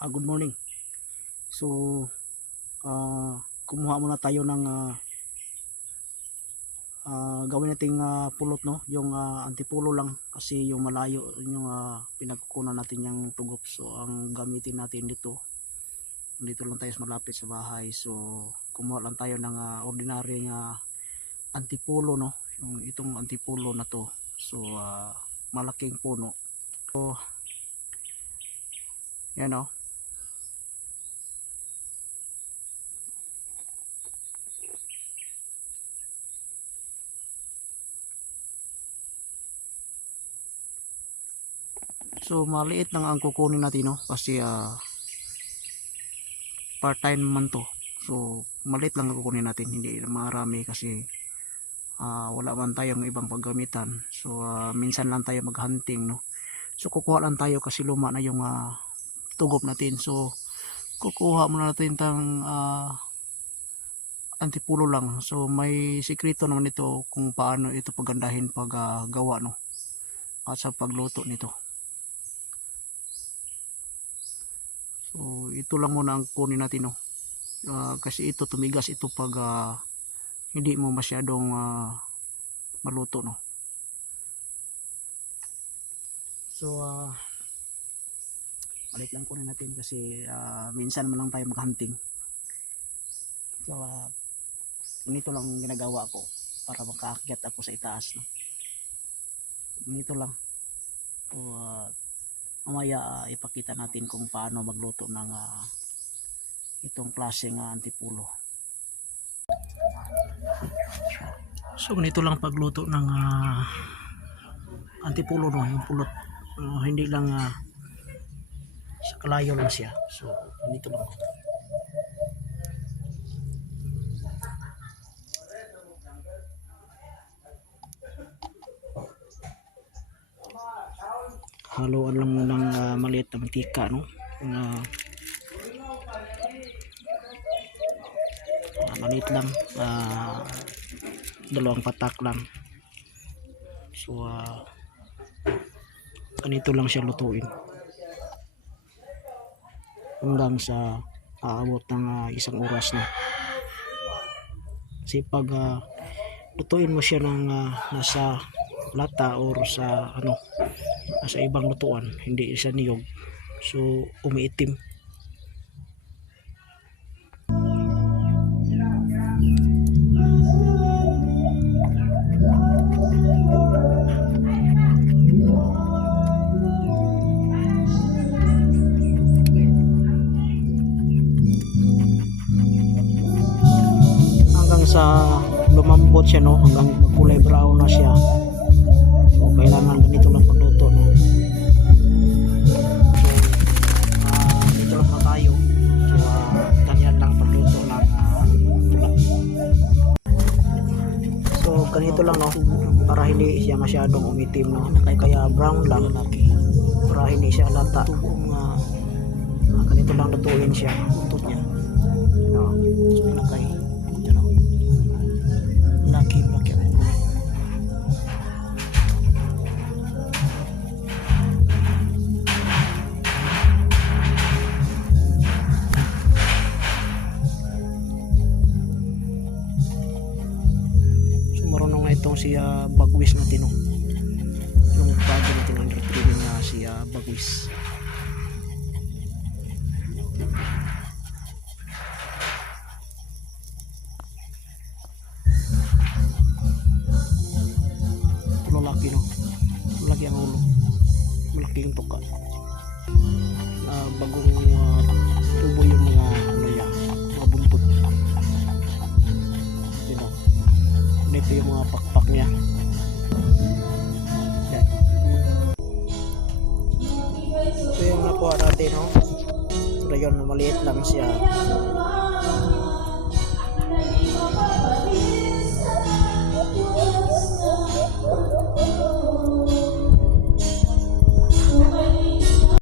Good morning. So, kumuha muna tayo ng gawin nating pulot, no? Yung antipulo lang kasi yung malayo yung pinagkukunan natin yung tugop. So, ang gamitin natin dito lang tayo malapit sa bahay. So, kumuha lang tayo ng ordinary antipulo, no? Yung itong antipulo na to. So, malaking puno. So, yan, no? So maliit lang ang kukunin natin, no? Kasi part-time man to. So maliit lang ang kukunin natin, hindi marami kasi wala man tayong ibang paggamitan. So minsan lang tayo maghunting, no? So kukuha lang tayo kasi luma na yung tugop natin. So kukuha muna natin tang antipulo lang. So may sikreto naman ito kung paano ito pagandahin pag gawa, no? At sa pagluto nito. So ito lang muna ang kunin natin, no? Kasi ito tumigas ito pag hindi mo masyadong maluto, no? So balik lang kunin natin kasi minsan man lang tayo maghunting. So ganito lang ginagawa ko para makaakyat ako sa itaas, no? Ganito lang. So mamaya ipakita natin kung paano magluto ng itong klaseng antipulo. So ganito lang pagluto ng antipulo, no? Yung pulot, hindi lang sa kalayo lang siya. So ganito lang. Haluan lang ng maliit na mantika, no? Maliit lang, dalawang patak lang. So ganito lang siya lutuin hanggang sa aabot ng isang oras, na kasi pag lutuin mo siya ng nasa lata or sa sa ibang lutuan, hindi siya niyog, so umiitim. Hanggang sa lumambot siya, no? Hanggang kulay brown na siya. So kailangan ganito lang pagluto, no? So dito lang na tayo. So ganyan lang pagluto ng tulak. So ganito lang, no? Para hindi siya masyadong umitim, no? Kaya brown lang, para hindi siya lata. Ganito lang lutuin siya, utot niya, no? So ilagay, no? Laki ang ulo. Marunong na itong si bagwis natin, no? Yung bago natin ang retrieving na si bagwis. Ito lalaki, no? Malaki ang ulo, malaki yung tuka. Bagong tubo yung mga mga buntut. Diba? Ito yung mga pakpak niya. Yan. Ito yung nakuha natin, no? So yun, maliit lang siya.